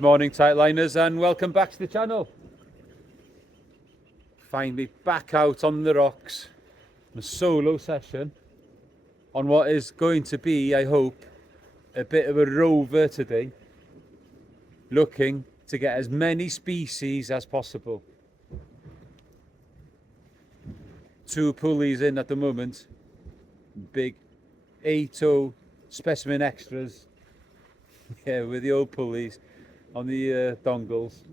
Good morning, Tightliners, and welcome back to the channel. Find me back out on the rocks, a solo session on what is going to be, I hope, a bit of a rover today, looking to get as many species as possible. 2 pulleys in at the moment, big 8.0 specimen extras, yeah, with the old pulleys on the dongles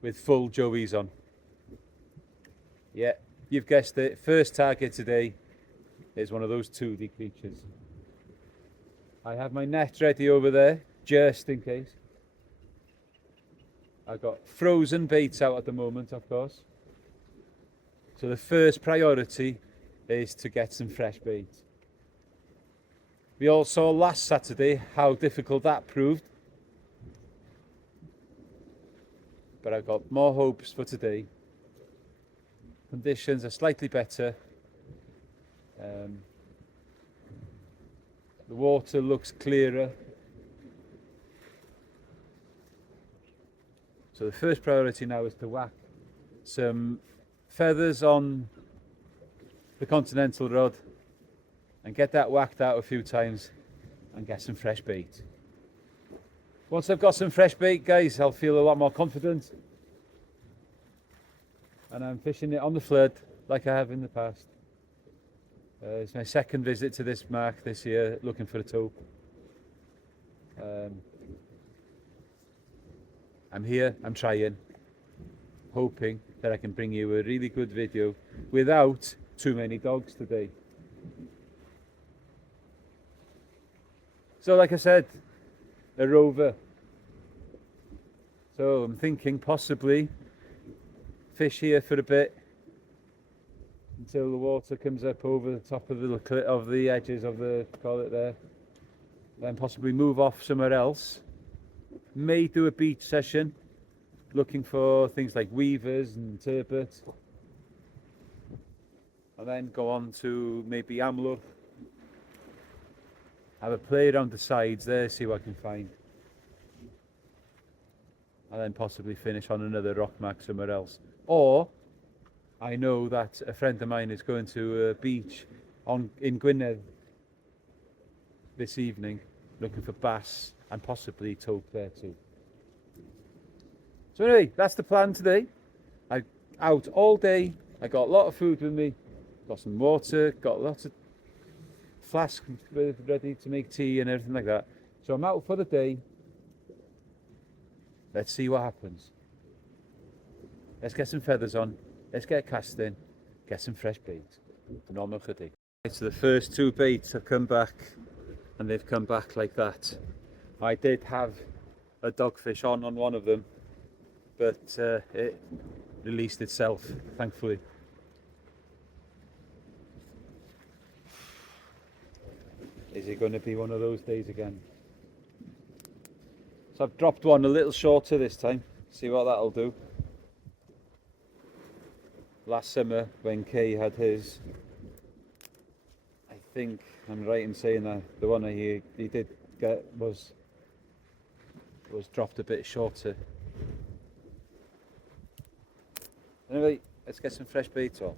with full joeys on. Yeah, you've guessed it, first target today is one of those 2D creatures. I have my net ready over there, just in case. I've got frozen baits out at the moment, of course. So the first priority is to get some fresh bait. We all saw last Saturday how difficult that proved. But I've got more hopes for today. Conditions are slightly better. The water looks clearer. So the first priority now is to whack some feathers on the continental rod and get that whacked out a few times and get some fresh bait. Once I've got some fresh bait, guys, I'll feel a lot more confident. And I'm fishing it on the flood like I have in the past. It's my second visit to this mark this year, looking for a taupe. I'm here, I'm trying, hoping that I can bring you a really good video without too many dogs today. So like I said, a rover. So I'm thinking possibly fish here for a bit until the water comes up over the top of the edges of the, call it there, then possibly move off somewhere else. May do a beach session looking for things like weavers and turbot, and then go on to maybe Amlwch, have a play around the sides there, see what I can find, and then possibly finish on another rock mark somewhere else. Or I know that a friend of mine is going to a beach in Gwynedd this evening looking for bass and possibly taupe there too. So anyway, that's the plan today. I'm out all day. I got a lot of food with me, got some water, got lots of flasks ready to make tea and everything like that. So I'm out for the day. Let's see what happens. Let's get some feathers on, let's get casting, get some fresh bait. Normal chydig. So the first 2 baits have come back, and they've come back like that. I did have a dogfish on one of them, but it released itself, thankfully. Is it going to be one of those days again? So I've dropped one a little shorter this time, see what that'll do. Last summer when Kay had his, I think I'm right in saying that the one that he did get was dropped a bit shorter. Anyway, let's get some fresh bait on.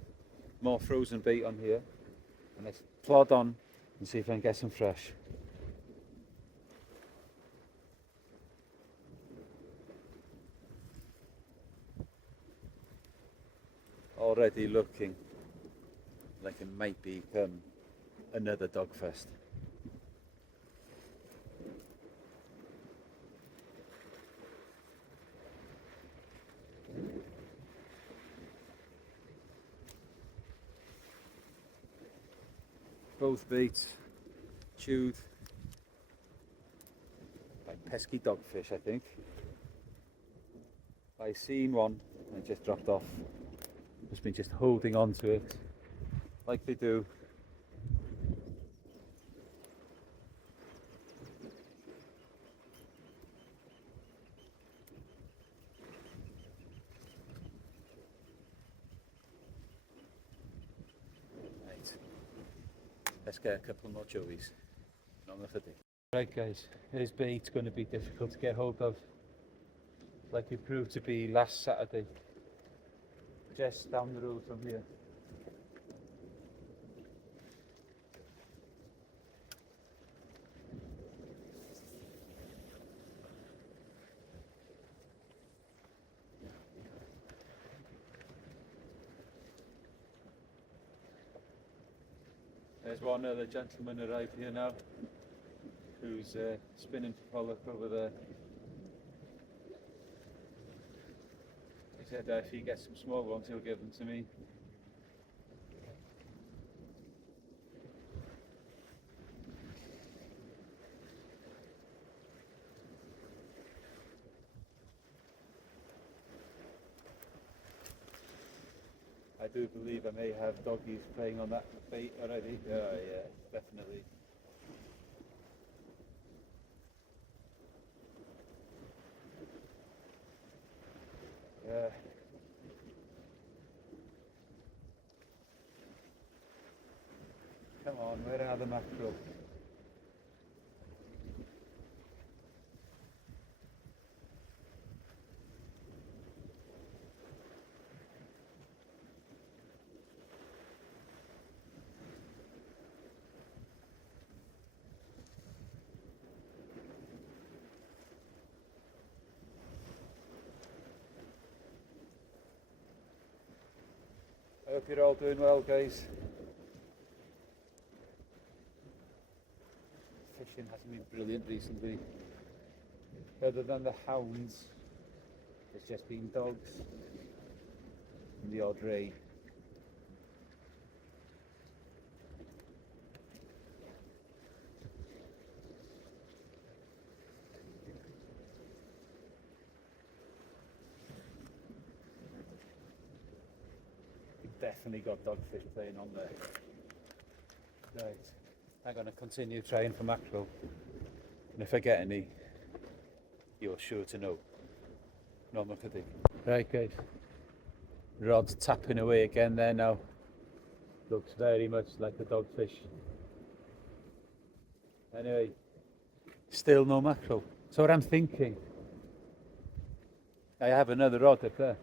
More frozen bait on here, and let's plod on and see if I can get some fresh. Already looking like it might become another dog fest. Both baits chewed by pesky dogfish, I think. I seen one and it just dropped off. Must be just holding on to it like they do. Right, let's get a couple more joeys. Right guys, his bait's going to be difficult to get hold of. like it proved to be last Saturday, just down the road from here. There's one other gentleman arrived here now, who's spinning for pollock over there. He said if he gets some small ones, he'll give them to me. I do believe I may have doggies playing on that bait already. Oh yeah, definitely. Yeah. Come on, where are the mackerel? I hope you're all doing well, guys. Fishing hasn't been brilliant recently. Other than the hounds, it's just been dogs and the odd ray. Definitely got dogfish playing on there. Right, I'm going to continue trying for mackerel, and if I get any, you're sure to know. No more kidding. Right guys, rod's tapping away again there now. Looks very much like a dogfish. Anyway, still no mackerel. So what I'm thinking, I have another rod up there.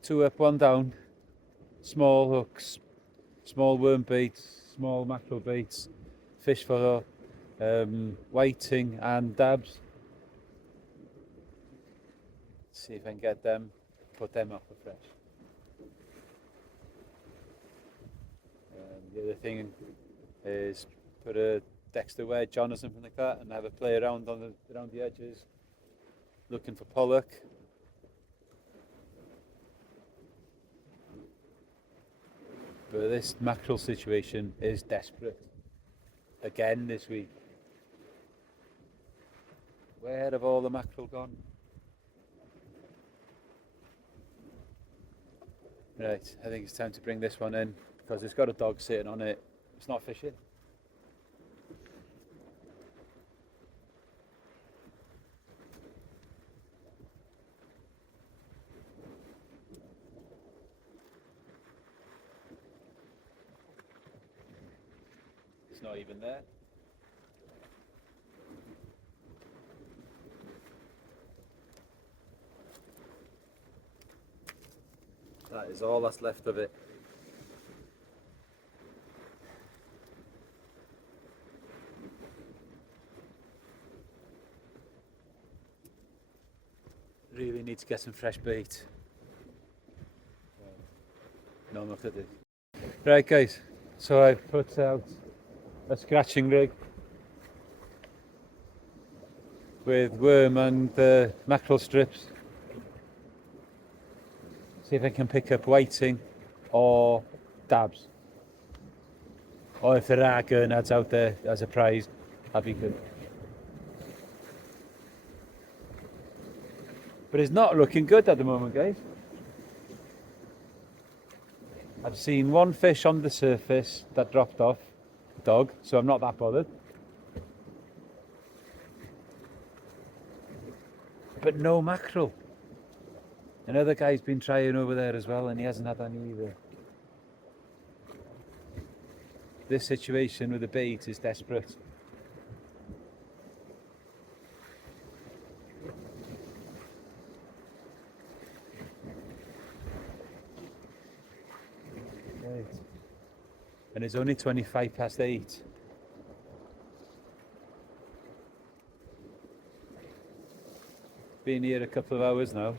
2 up, 1 down, small hooks, small worm baits, small mackerel baits, fish for whiting and dabs. See if I can get them, put them off the fresh. The other thing is put a Dexter wedge on or something like that and have a play around around the edges, looking for pollock. But this mackerel situation is desperate. Again this week. Where have all the mackerel gone? Right, I think it's time to bring this one in because it's got a dog sitting on it. It's not fishing. It's not even there. That is all that's left of it. Really need to get some fresh bait. No, not to do. Right guys, so I've put out a scratching rig with worm and mackerel strips. See if I can pick up whiting or dabs. Or if there are gurnards out there as a prize, that'd be good. But it's not looking good at the moment, guys. I've seen one fish on the surface that dropped off, dog, so I'm not that bothered. But no mackerel. Another guy's been trying over there as well and he hasn't had any either. This situation with the bait is desperate. and it's only 8:25. Been here a couple of hours now.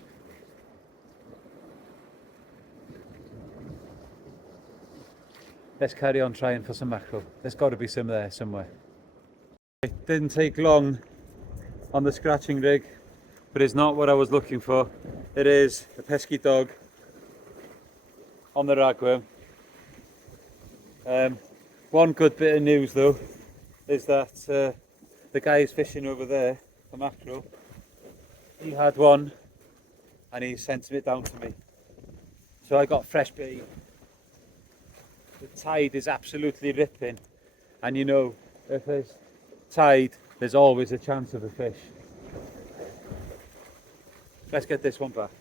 Let's carry on trying for some mackerel. There's got to be some there somewhere. It didn't take long on the scratching rig, but it's not what I was looking for. It is a pesky dog on the ragworm. One good bit of news though is that the guy who's fishing over there for mackerel, he had one and he sent it down to me. So I got fresh bait. The tide is absolutely ripping, and you know, if there's tide, there's always a chance of a fish. Let's get this one back.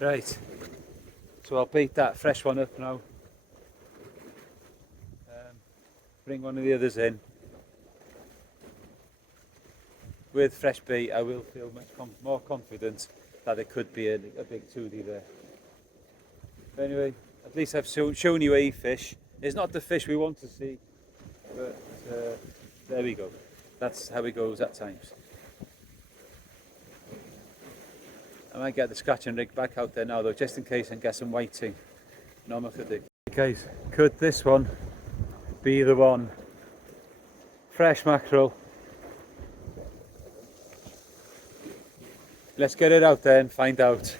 Right, so I'll bait that fresh one up now. Bring one of the others in. With fresh bait, I will feel much more confident that there could be a big toothie there. But anyway, at least I've shown you a fish. It's not the fish we want to see, but there we go. That's how it goes at times. I might get the scratching rig back out there now though, just in case, and get some whiting. No more to dig. Guys, could this one be the one? Fresh mackerel. Let's get it out there and find out.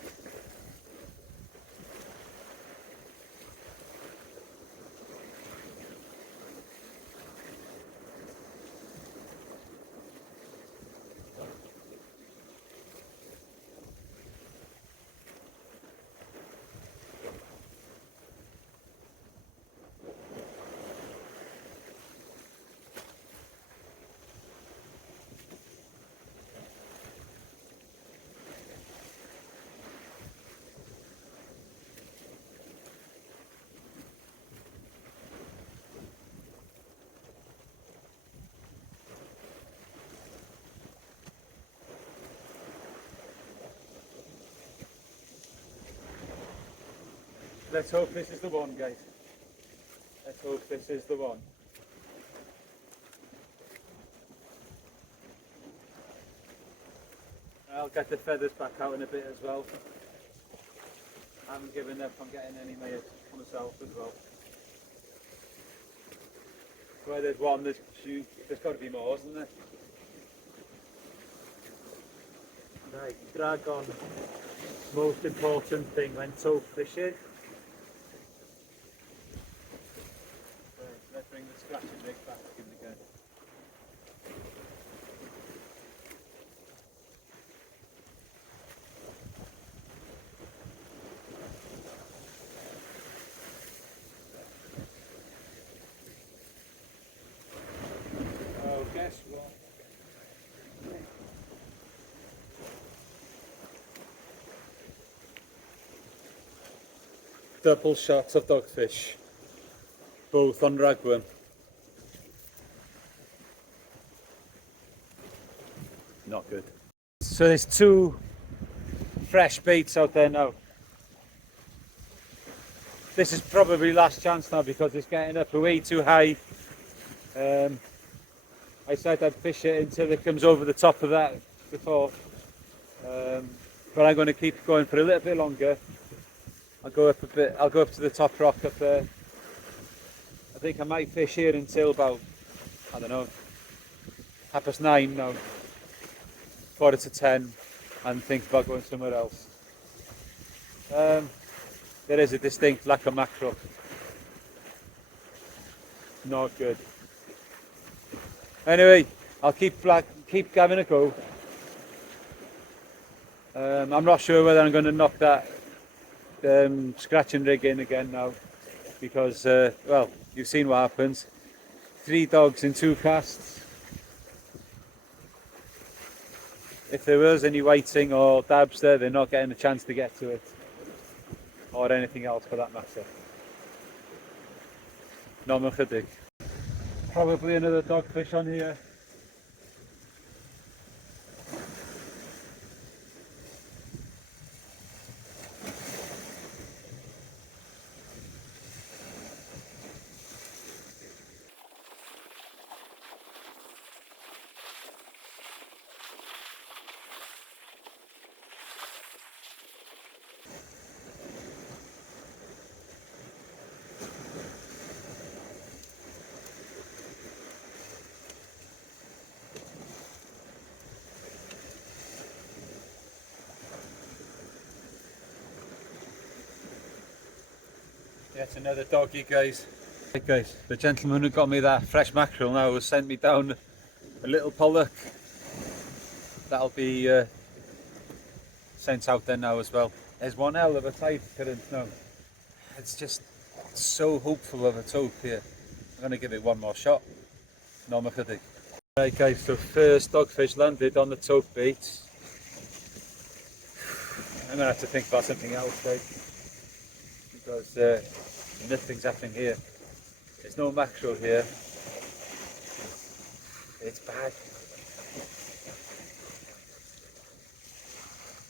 Let's hope this is the one, guys. Let's hope this is the one. I'll get the feathers back out in a bit as well. I haven't given up on getting any made myself as well. Where there's one, there's got to be more, isn't there? Right, drag on. Most important thing when tow fishing. Let's bring the scratching rig back in again. Oh, guess what? Double shots of dogfish, both on ragworm. Not good. So there's two fresh baits out there now. This is probably last chance now because it's getting up way too high. I said I'd fish it until it comes over the top of that before, but I'm going to keep going for a little bit longer. I'll go up a bit. I'll go up to the top rock up there. I think I might fish here until about, I don't know, 9:30 now, 9:45, and think about going somewhere else. There is a distinct lack of mackerel. Not good. Anyway, I'll keep having a go. I'm not sure whether I'm going to knock that scratching rig in again now, because well, you've seen what happens. 3 dogs in 2 casts. If there was any whiting or dabs there, they're not getting a chance to get to it, or anything else for that matter. No more chydig. Probably another dogfish on here. Yet another doggy, guys. Right, guys, the gentleman who got me that fresh mackerel now has sent me down a little pollock. That'll be sent out there now as well. There's one hell of a tide current now. It's just so hopeful of a taupe here. I'm going to give it one more shot. No more chydig. Right guys, so first dogfish landed on the taupe bait. I'm going to have to think about something else, guys, because nothing's happening here. There's no mackerel here. It's bad.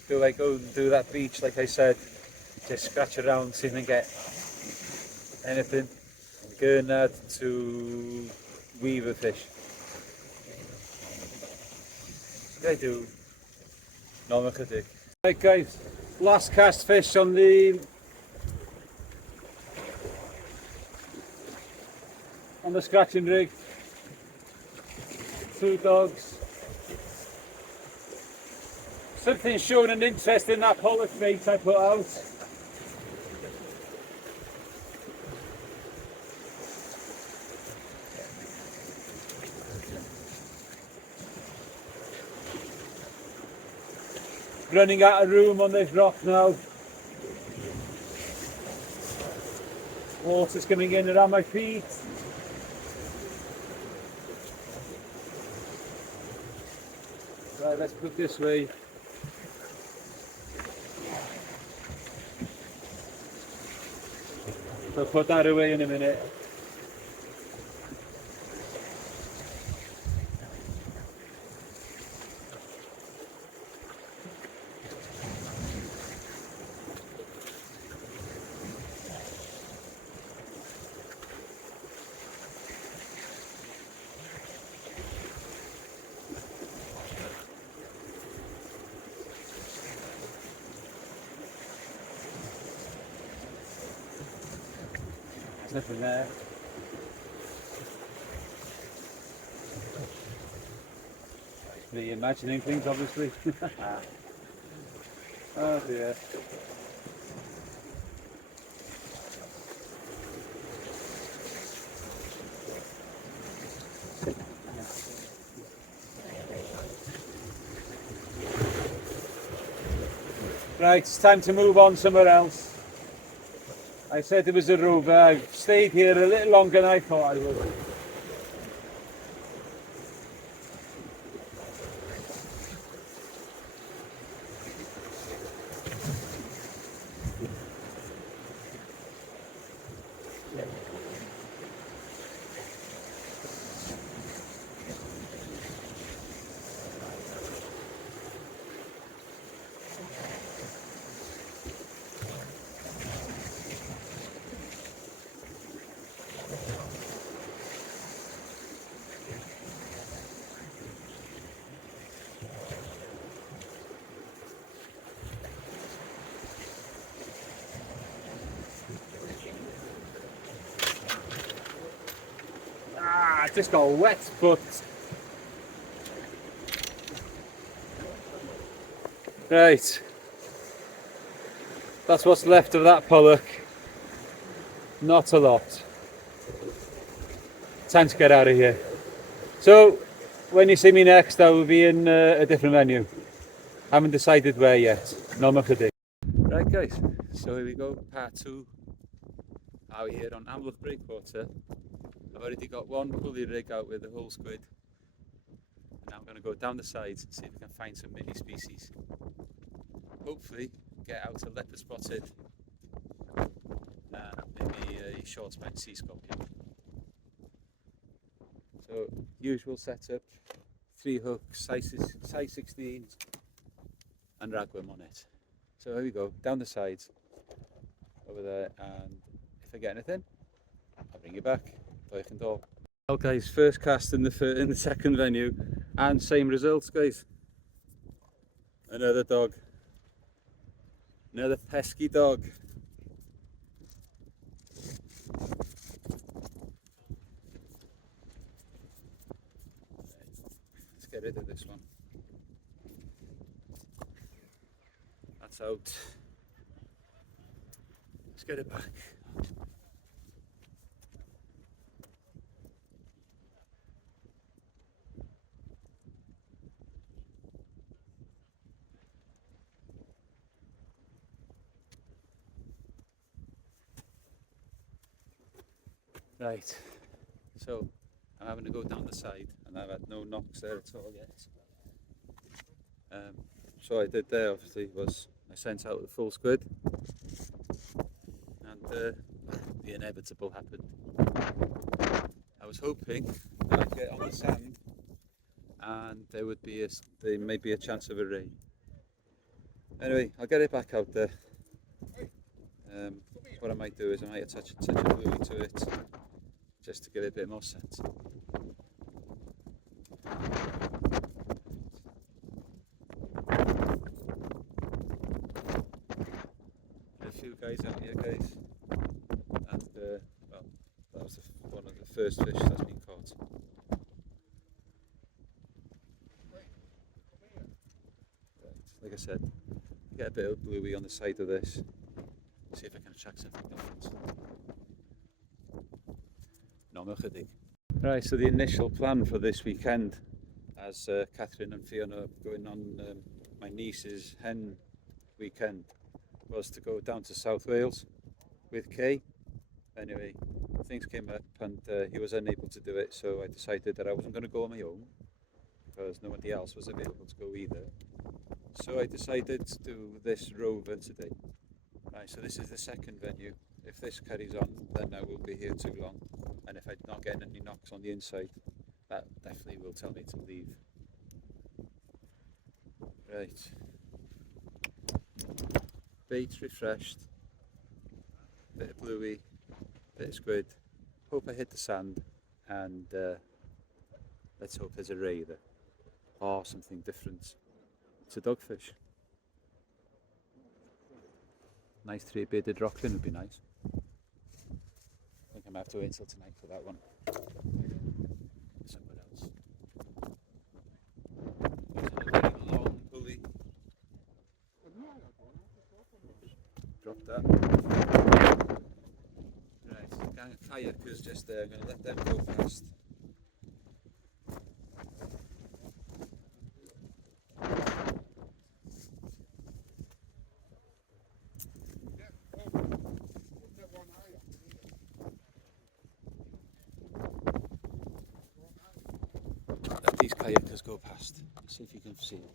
Do I go and do that beach like I said? Just scratch around, see if I can get anything. Gurnard to weaver fish. What do I do? No, I'm chydig. Right guys, last cast fish on the scratching rig. 2 dogs. Something showing an interest in that pollock bait I put out. Running out of room on this rock now. Water's coming in around my feet. Right, let's put this way. I'll put that away in a minute. There's nothing there. Me imagining things, obviously. Oh dear. Right, it's time to move on somewhere else. I said it was a Rover. I've stayed here a little longer than I thought I would. I just got a wet foot. Right, that's what's left of that pollock. Not a lot. Time to get out of here. So, when you see me next, I will be in a different venue. Haven't decided where yet. No more chydig. Right guys, so here we go, part 2. Out here on Anglesey breakwater. I've already got one pulley rig out with a whole squid. And now I'm going to go down the sides and see if I can find some mini species. Hopefully get out a leopard spotted and maybe a short spine sea scorpion. So usual setup, 3 hooks, size 16s and ragworm on it. So here we go, down the sides over there, and if I get anything I'll bring you back. Well guys, first cast in the second venue and same results guys. Another dog. Another pesky dog. Let's get rid of this one. That's out. Let's get it back. Right, so I'm having to go down the side, and I've had no knocks there at all yet. So I did there obviously was I sent out the full squid, and the inevitable happened. I was hoping that I'd get on the sand, and there may be a chance of a ray. Anyway, I'll get it back out there. What I might do is I might attach a buoy to it, just to give it a bit more sense. A few guys out here, guys, and well, that was one of the first fish that's been caught. Right, like I said, get a bit of bluey on the side of this, see if I can attract something different. No, chydig. Right, so the initial plan for this weekend, as Catherine and Fiona are going on my niece's hen weekend, was to go down to South Wales with Kay. Anyway, things came up and he was unable to do it, so I decided that I wasn't going to go on my own because nobody else was available to go either. So I decided to do this Rover today. Right, so this is the second venue. If this carries on, then I will be here too long, and if I'm not getting any knocks on the inside, that definitely will tell me to leave. Right, bait refreshed, bit of bluey, bit of squid. Hope I hit the sand, and let's hope there's a ray there, or something different. It's a dogfish. Nice three-bearded rockfin would be nice. I think I might have to wait until tonight for that one. Somewhere else. There's a very long pulley. Drop that. Right, gang of kayakers just there. I'm going to let them go past. Let these kayakers go past. See if you can see them.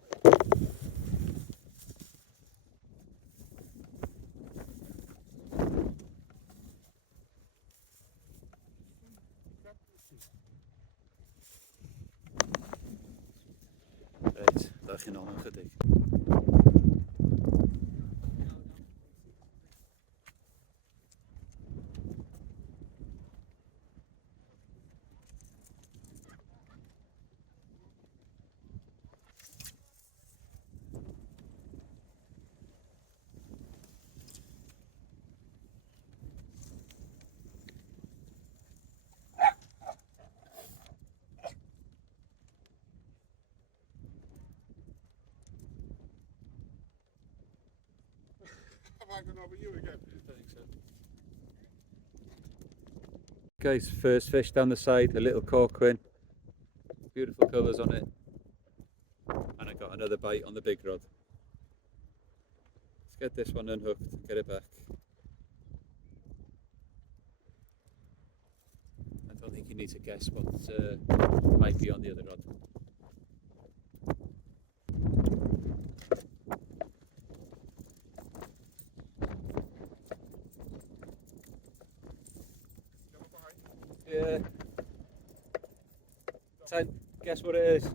Right, daar ging al een gedik. Over you again. I think so. Guys, first fish down the side, a little corquin. Beautiful colours on it. And I got another bite on the big rod. Let's get this one unhooked, get it back. I don't think you need to guess what might be on the other rod. Yeah. Time, guess what it is?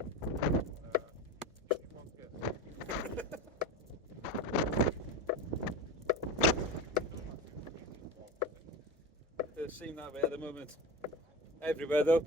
It does seem that way at the moment. Everywhere though.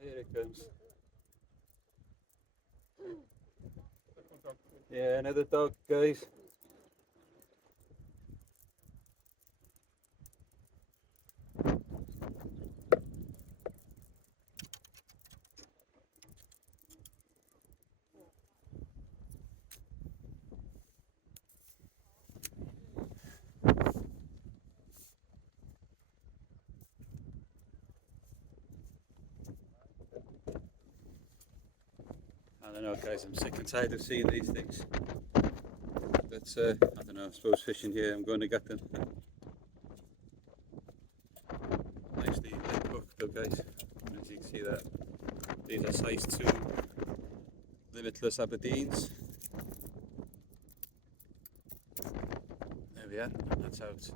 Here it comes. Yeah, another dog, guys. know, guys, I'm sick and tired of seeing these things. But I don't know, I suppose fishing here, I'm going to get them. Nicely lit hook though, guys. As you can see that, these are size 2 limitless Aberdeens. There we are, that's out.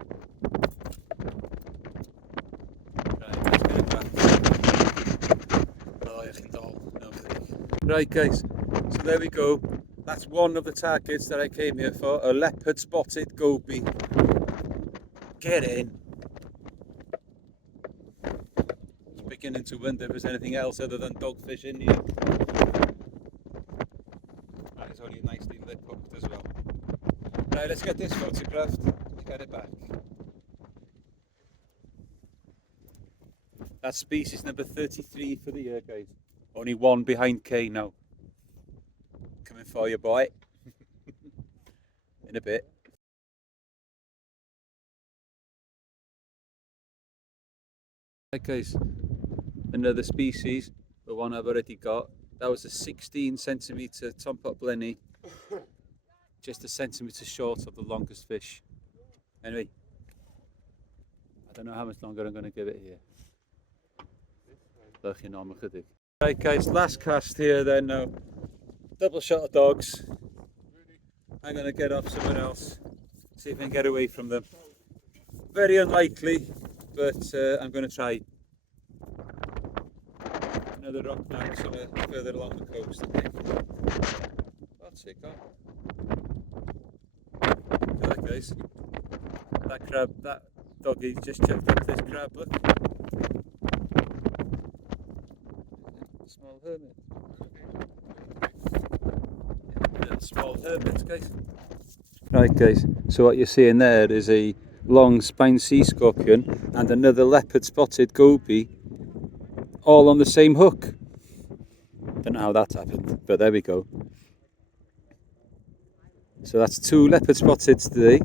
Right, let's get it back. Right guys, so there we go. That's one of the targets that I came here for, a leopard spotted goby. Get in. It's beginning to wonder if there's anything else other than dogfish in here. That is only nicely lit hooked as well. Right, let's get this photographed. Let's get it back. That's species number 33 for the year, guys. Only one behind K now. Coming for you, boy. In a bit. Right, guys. Another species, the one I've already got. That was a 16 centimetre tompot blenny. Just a centimetre short of the longest fish. Anyway, I don't know how much longer I'm going to give it here. Right guys, last cast here then now. Double shot of dogs. I'm going to get off somewhere else. See if I can get away from them. Very unlikely, but I'm going to try. Another rock now, somewhere further along the coast, I think. That's it, go. Look at that, guys. That crab, that doggy just checked up this crab, look. Small hermit. Little small hermits, guys. Right, guys, so what you're seeing there is a long spine sea scorpion and another leopard spotted goby, all on the same hook. Don't know how that's happened, but there we go. So that's 2 leopard spotted today.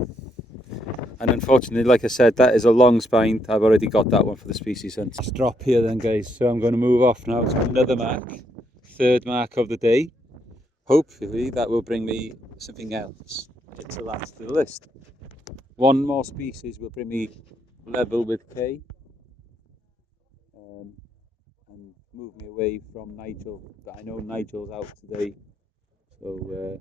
And unfortunately, like I said, that is a long spine. I've already got that one for the species hunt. Let's drop here then, guys. So I'm going to move off now to another mark. 3rd mark of the day. Hopefully that will bring me something else to add to the list. One more species will bring me level with K. And move me away from Nigel. But I know Nigel's out today. So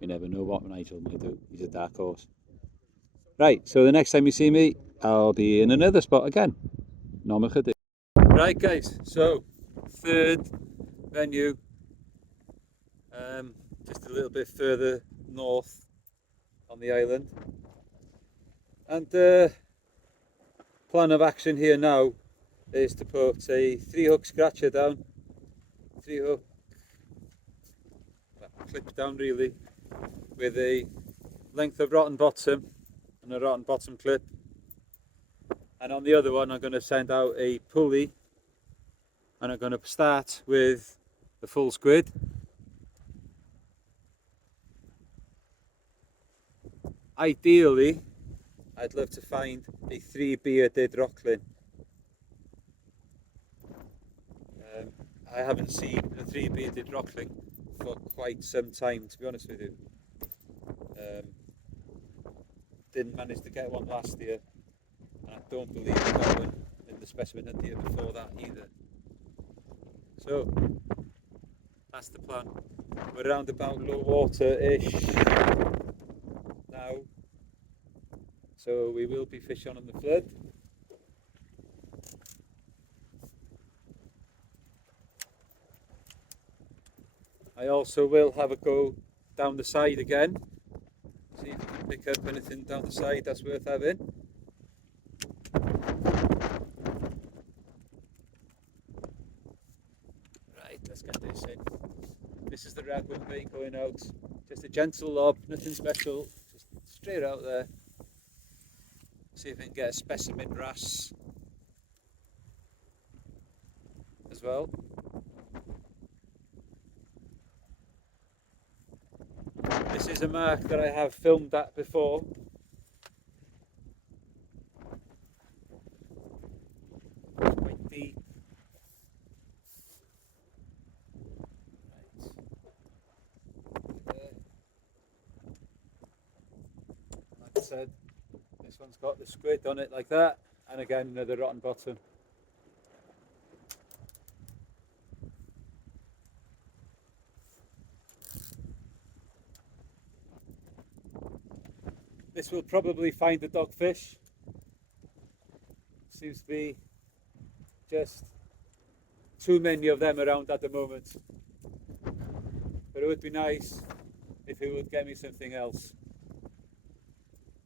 you never know what Nigel may do. He's a dark horse. Right, so the next time you see me, I'll be in another spot again. Right guys, so 3rd venue, just a little bit further north on the island. And plan of action here now is to put a 3-hook scratcher down, 3-hook clip down really, with a length of rotten bottom and a rotten bottom clip. And on the other one I'm going to send out a pulley, and I'm going to start with the full squid. Ideally, I'd love to find a 3-bearded rocklin. I haven't seen a 3-bearded rocklin for quite some time, to be honest with you. Didn't manage to get one last year, and I don't believe I got one in the specimen hunt year before that either. So that's the plan. We're around about low water-ish now, so we will be fishing on the flood. I also will have a go down the side again, see if we can pick up anything down the side that's worth having. Right, let's get this in. This is the raglan bait going out. Just a gentle lob, nothing special, just straight out there. See if we can get a specimen wrasse as well. This is a mark that I have filmed at before. Quite deep. said, this one's got the squid on it like that, and again another rotten bottom. This will probably find the dogfish. Seems to be just too many of them around at the moment. But it would be nice if it would get me something else.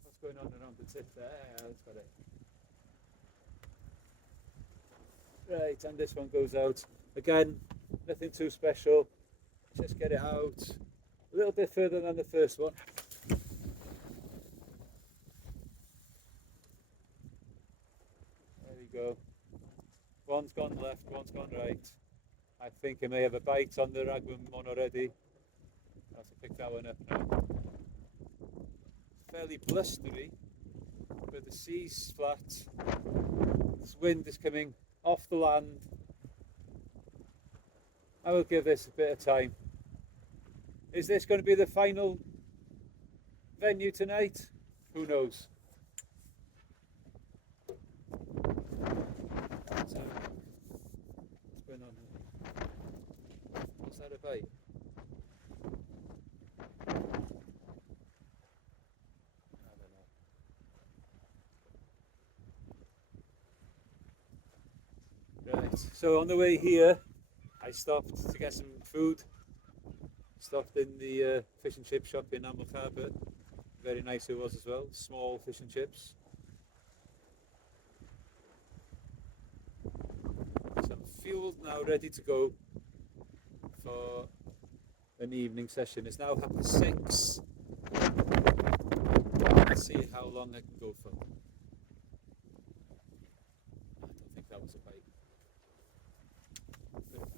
What's going on around the tip there? Yeah, that's got it. Right, and this one goes out. Again, nothing too special. Just get it out. A little bit further than the first one. There we go. One's gone left, one's gone right. I think I may have a bite on the raglan one already. I'll have to pick that one up now. Fairly blustery, but the sea's flat. This wind is coming off the land. I will give this a bit of time. Is this going to be the final venue tonight? Who knows? So, what's going on here? What's that about? Right, so on the way here I stopped to get some food. Stopped in the fish and chip shop in Anglesey. Very nice it was as well, small fish and chips. So I'm fueled now, ready to go for an evening session. It's now 6:30. Let's see how long I can go for. I don't think that was a bite. Put it back down.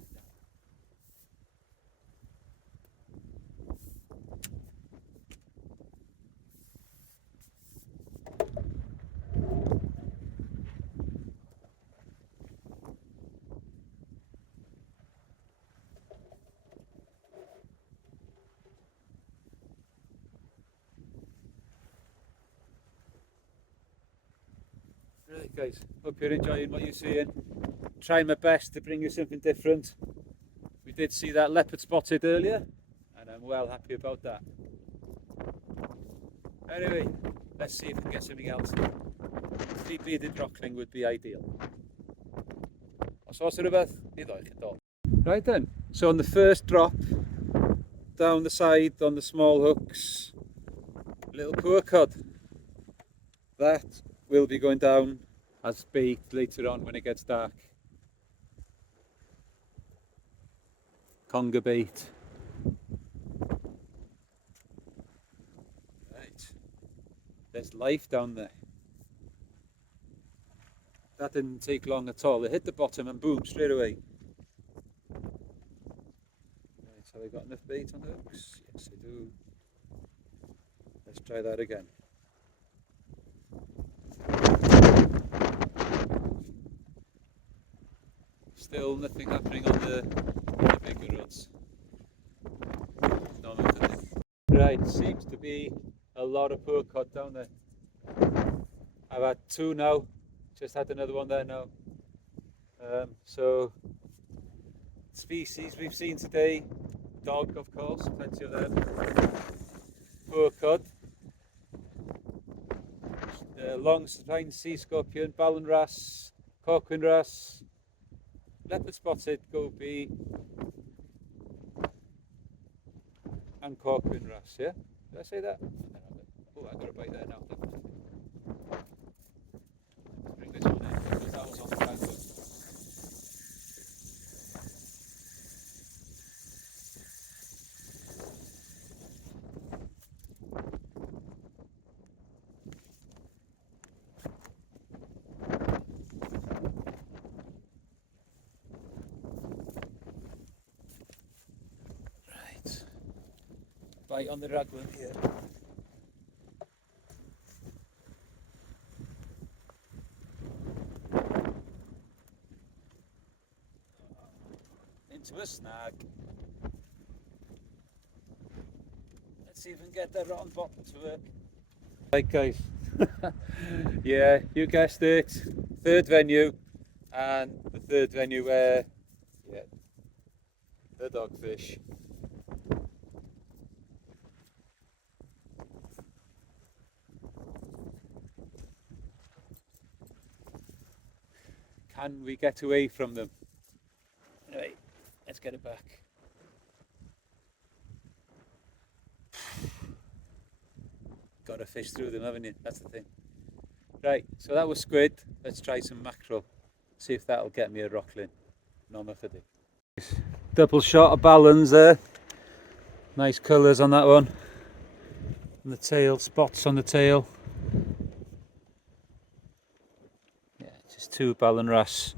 Right guys, hope you're enjoying what you're seeing. Trying my best to bring you something different. We did see that leopard spotted earlier and I'm well happy about that. Anyway, let's see if we can get something else. Three-bearded rockling would be ideal. Right then, so on the first drop, down the side on the small hooks, little poor cod. That will be going down as bait later on when it gets dark. Conger bait. Right, there's life down there. That didn't take long at all. It hit the bottom and boom, straight away. Right, so I got enough bait on the hooks? Yes, I do. Let's try that again. Still nothing happening on the bigger rods. No, right, seems to be a lot of poor cod down there. I've had two now, just had another one there now. So, species we've seen today, dog of course, plenty of them. Poor cod. Long spine sea scorpion, ballan wrasse, corcoran wrasse, leopard spotted goby and corcoran wrasse, yeah? Did I say that? Oh, I got a bite there now. Let's bring this one in because that was on the back foot. Bite on the raglan here. Into a snag. Let's see if we can get that rotten bottom to work. Right guys, yeah, you guessed it, third venue, and the third venue where, yeah, the dogfish. Can we get away from them? Anyway, let's get it back. Got to fish through them, haven't you? That's the thing. Right, so that was squid. Let's try some mackerel. See if that'll get me a rocklin. No method. Double shot of ballons there. Nice colours on that one. And the tail, spots on the tail. Yeah, just 2 ballon wrasse,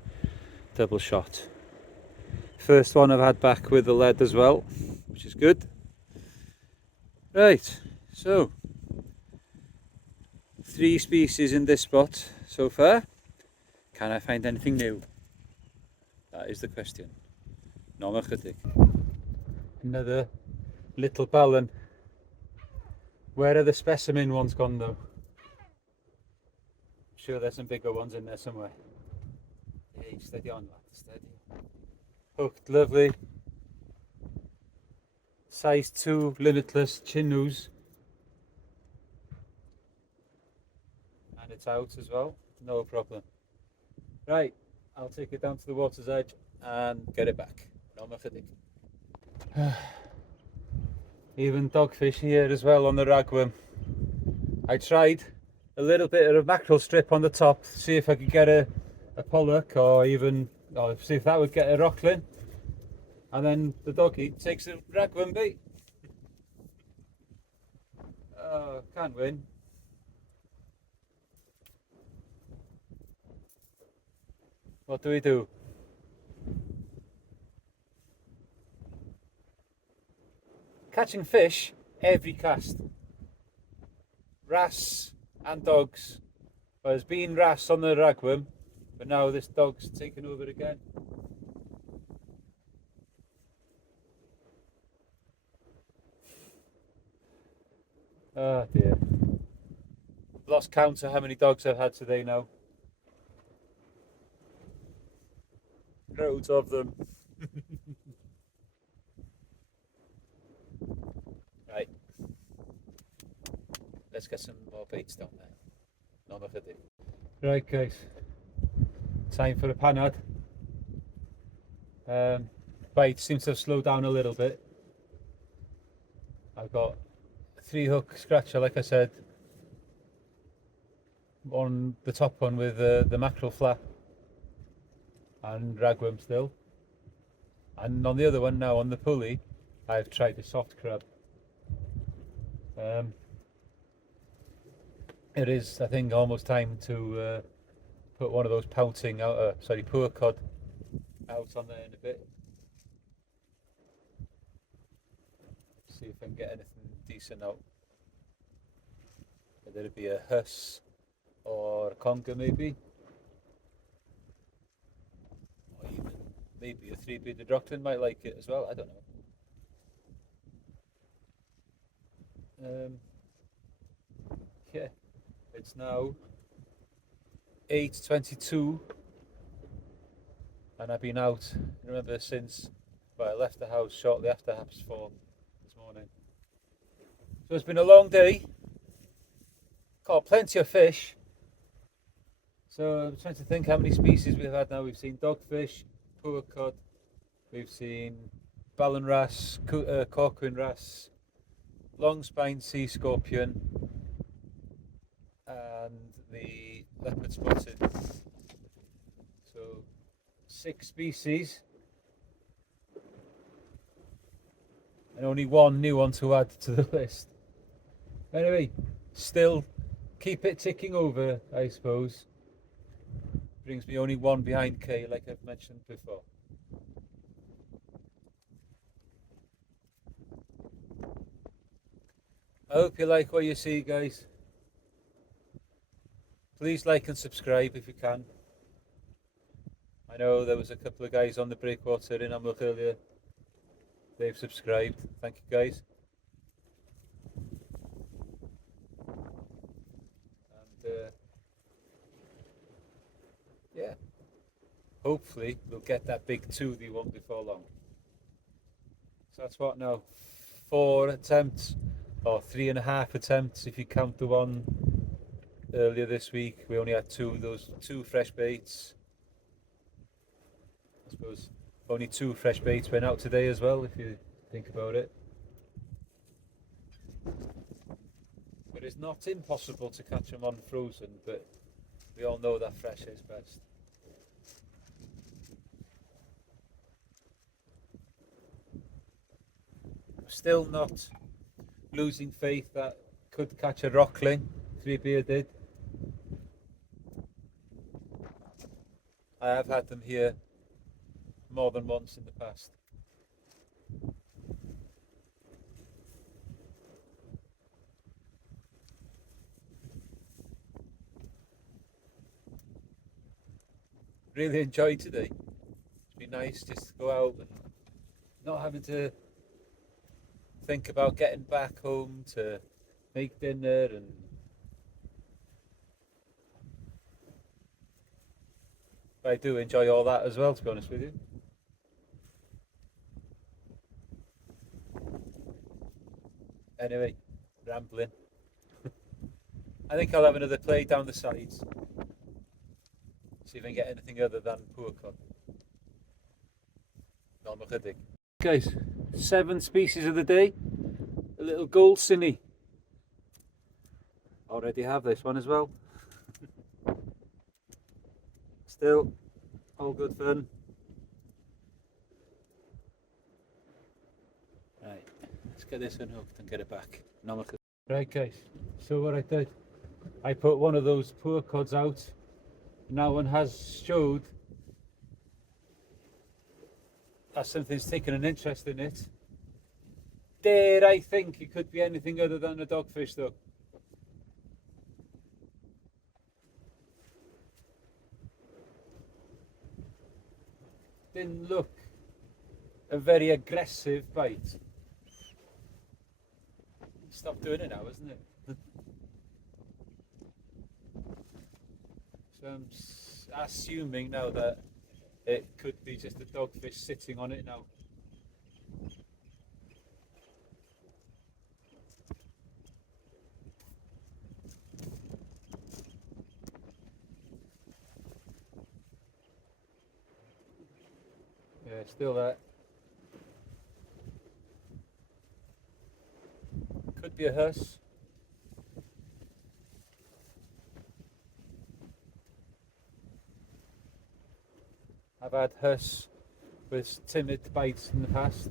double shot. First one I've had back with the lead as well, which is good. Right, so 3 species in this spot so far. Can I find anything new? That is the question. No chydig. Another little ballon. Where are the specimen ones gone though? I'm sure there's some bigger ones in there somewhere. Hey, steady on, lad, steady. Hooked, lovely. Size 2 limitless Chinnoos. And it's out as well, no problem. Right, I'll take it down to the water's edge and get it back. No chydig. Even dogfish here as well on the ragworm. I tried a little bit of mackerel strip on the top to see if I could get a pollock or even see if that would get a rocklin. And then the doggy takes a ragworm bait. Oh, can't win. What do we do? Catching fish every cast. Wrasse and dogs. Well, there's been wrasse on the ragworm, but now this dog's taken over again. Oh dear. Lost count of how many dogs I've had today now. Loads of them. Right. Let's get some more baits down there. No method. Right guys. Time for a panad. Bite seems to have slowed down a little bit. I've got 3 hook scratcher, like I said, on the top one with the mackerel flap and ragworm still, and on the other one now on the pulley I've tried the soft crab. It is, I think, almost time to put one of those pouncing out, poor cod out on there in a bit. See if I can get anything decent out. Whether it be a huss or a conger maybe, or even maybe a 3-bearded rocklin might like it as well, I don't know. Yeah, it's now 8:22 and I've been out, remember, since, well, I left the house shortly after 4:30 this morning. So it's been a long day, caught plenty of fish. So I'm trying to think how many species we've had now. We've seen dogfish, poor cod, we've seen ballon wrasse, corcoran wrasse, long spine sea scorpion, and the leopard spotted. So 6 species, and only 1 new one to add to the list. Anyway, still keep it ticking over, I suppose. Brings me only 1 behind Kay, like I've mentioned before. I hope you like what you see, guys. Please like and subscribe if you can. I know there was a couple of guys on the breakwater in Amlwch earlier. They've subscribed. Thank you, guys. hopefully we'll get that big 2D one before long. So that's what now, 4 attempts, or 3.5 attempts if you count the one earlier this week. We only had those two fresh baits. I suppose only 2 fresh baits went out today as well, if you think about it. But it's not impossible to catch them on frozen, but we all know that fresh is best. Still not losing faith that could catch a rockling. 3Beer did. I have had them here more than once in the past. Really enjoyed today. It's been nice just to go out and not having to think about getting back home to make dinner, and I do enjoy all that as well, to be honest with you. Anyway, rambling. I think I'll have another play down the sides. See if I can get anything other than poor cod. Guys, 7 species of the day. A little gold cinny. Already have this one as well. Still, all good fun. Right, let's get this unhooked and get it back. Right guys, so what I did, I put one of those poor cods out. Now one has showed that something's taken an interest in it. Dare I think it could be anything other than a dogfish though. Didn't look a very aggressive bite. Stop doing it now, isn't it? So I'm assuming now that it could be just a dogfish sitting on it now. Yeah, still there. Could be a huss. I've had huss with timid bites in the past.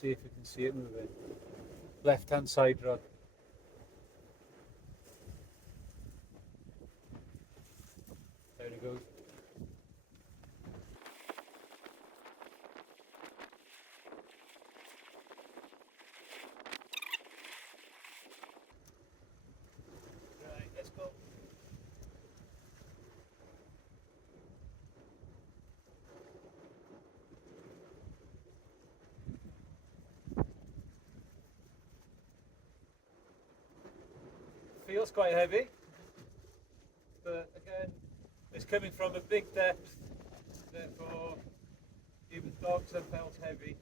See if you can see it moving. Left hand side rod. There it goes. Right, let's go. Feels quite heavy, but again, it's coming from a big depth, therefore even dogs have felt heavy.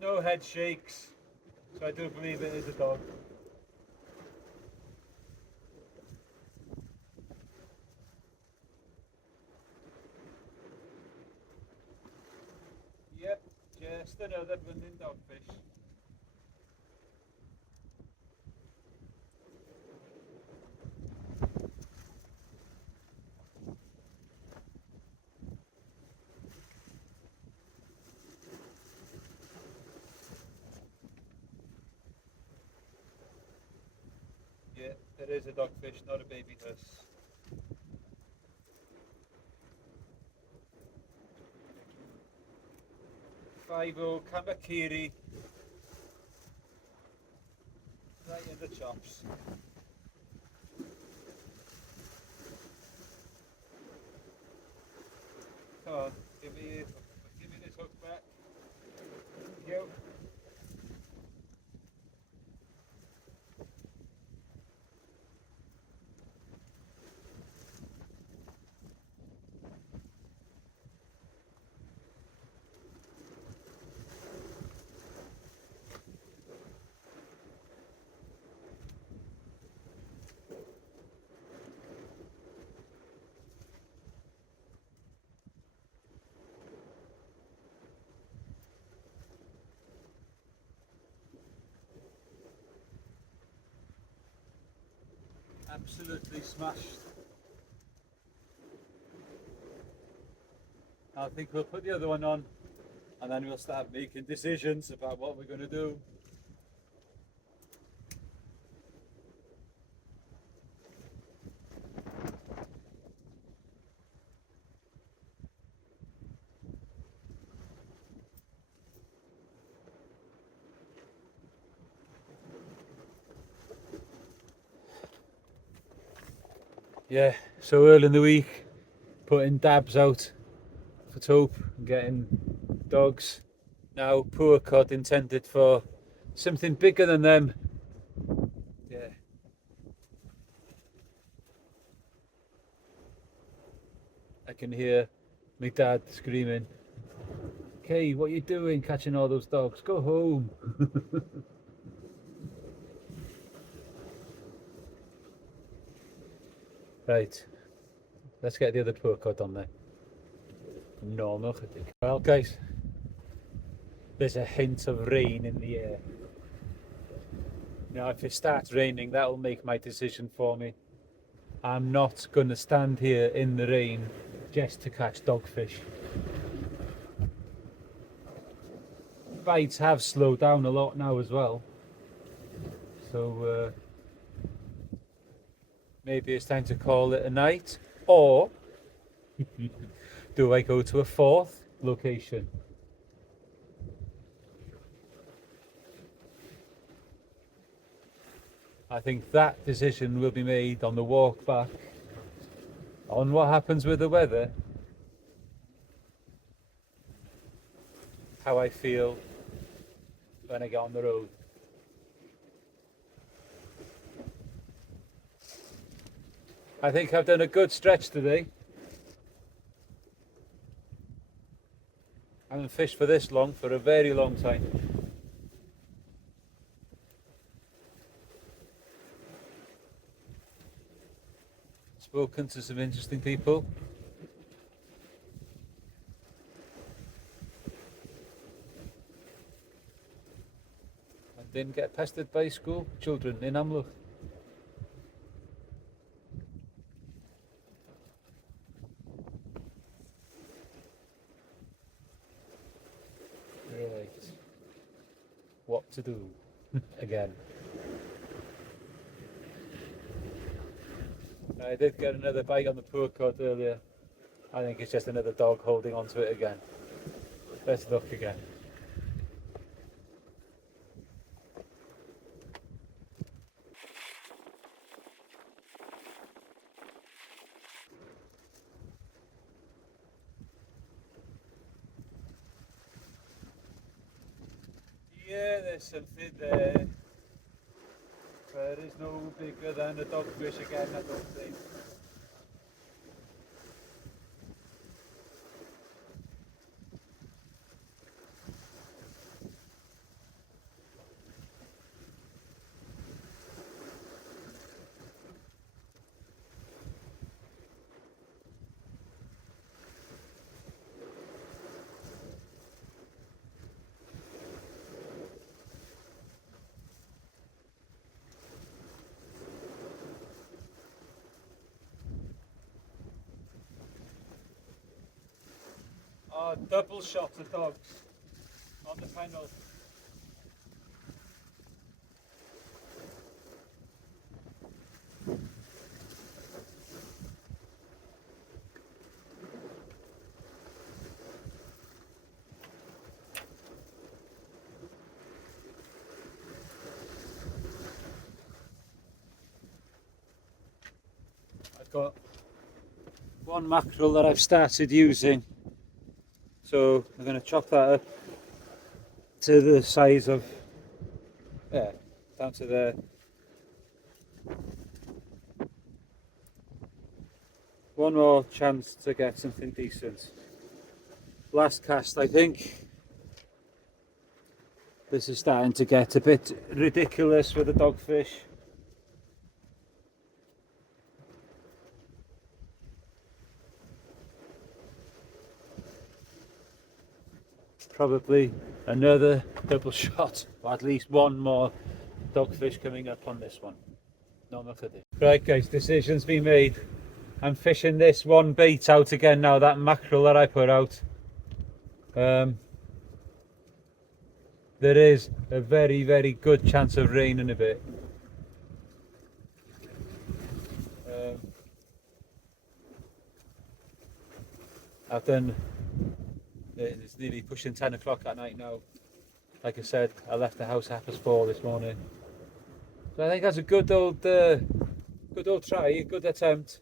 No head shakes, so I do believe it is a dog. Yep, just another blooming dogfish. There is a dogfish, not a baby huss. Five-o Kamakiri. Right in the chops. Come on, give me this hook back. Thank you. Absolutely smashed. I think we'll put the other one on and then we'll start making decisions about what we're going to do. Yeah, so early in the week, putting dabs out for taupe and getting dogs. Now poor cod intended for something bigger than them. Yeah. I can hear my dad screaming, "Kay, what are you doing catching all those dogs? Go home." Right, let's get the other poor cod on there. No, no, well, guys, there's a hint of rain in the air. Now, if it starts raining, that'll make my decision for me. I'm not going to stand here in the rain just to catch dogfish. Bites have slowed down a lot now as well. So maybe it's time to call it a night. Or do I go to a fourth location? I think that decision will be made on the walk back, on what happens with the weather, how I feel when I get on the road. I think I've done a good stretch today. I haven't fished for this long for a very long time. Spoken to some interesting people. And didn't get pestered by school children in Amlwch. Right. What to do again. I did get another bite on the poor cod earlier. I think it's just another dog holding onto it again. Let's look again. Yeah, there's something there. But it's no bigger than a dogfish again, I don't think. Oh, double shot of dogs on the panel. I've got one mackerel that I've started using, so I'm going to chop that up to the size of, yeah, down to there. One more chance to get something decent. Last cast, I think. This is starting to get a bit ridiculous with the dogfish. Probably another double shot, or at least one more dogfish coming up on this one. Not enough of it. Right guys, decision's been made. I'm fishing this one bait out again now, that mackerel that I put out. There is a very, very good chance of rain in a bit. I've done, it's nearly pushing 10 o'clock at night now. Like I said, I left the house 4:30 this morning. So I think that's a good old try, a good attempt.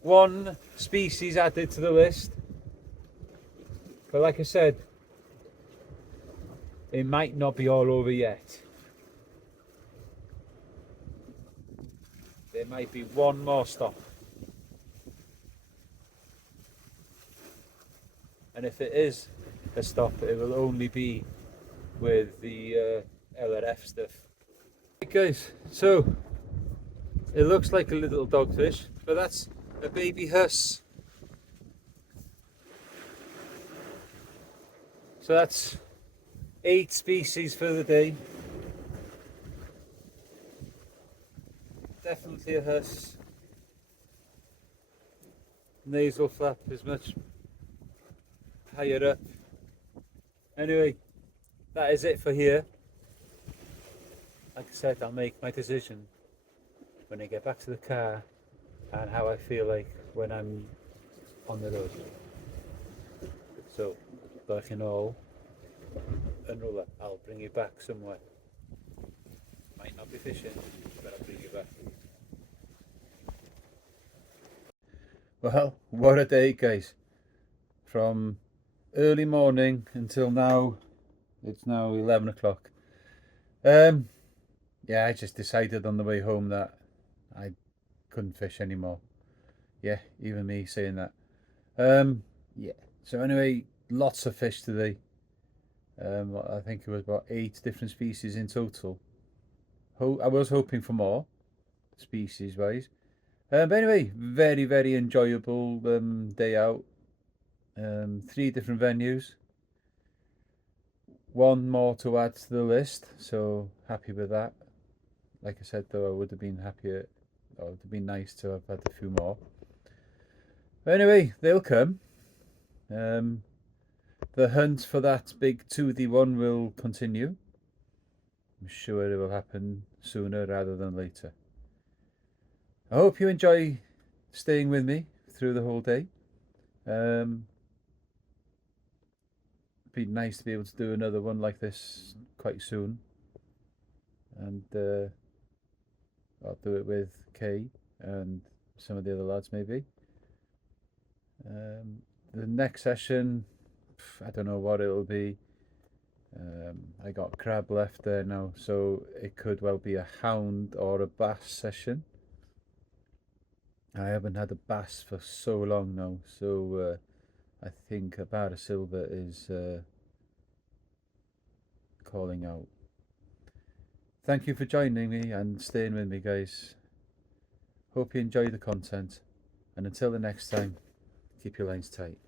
One species added to the list. But like I said, it might not be all over yet. There might be one more stop. And if it is a stop, it will only be with the LRF stuff. Right guys, so it looks like a little dogfish, but that's a baby huss. So that's 8 species for the day. Definitely a huss. Nasal flap is much higher up. Anyway, that is it for here. Like I said, I'll make my decision when I get back to the car and how I feel like when I'm on the road. So, back in all, and Rover, I'll bring you back somewhere. Might not be fishing, but I'll bring you back. Well, what a day guys. From early morning until now, it's now 11 o'clock. Yeah, I just decided on the way home that I couldn't fish anymore. Yeah, even me saying that. Yeah, so anyway, lots of fish today. I think it was about 8 different species in total. I was hoping for more, species wise. But anyway, very, very enjoyable day out. 3 different venues. One more to add to the list, so happy with that. Like I said though, I would have been happier, or it would have been nice to have had a few more. But anyway, they'll come. The hunt for that big 2D one will continue. I'm sure it will happen sooner rather than later. I hope you enjoy staying with me through the whole day. It'd be nice to be able to do another one like this quite soon. And I'll do it with Kay and some of the other lads maybe. The next session, I don't know what it'll be. I got crab left there now, so it could well be a hound or a bass session. I haven't had a bass for so long now, so I think a bar of silver is calling out. Thank you for joining me and staying with me guys. Hope you enjoy the content, and until the next time, keep your lines tight.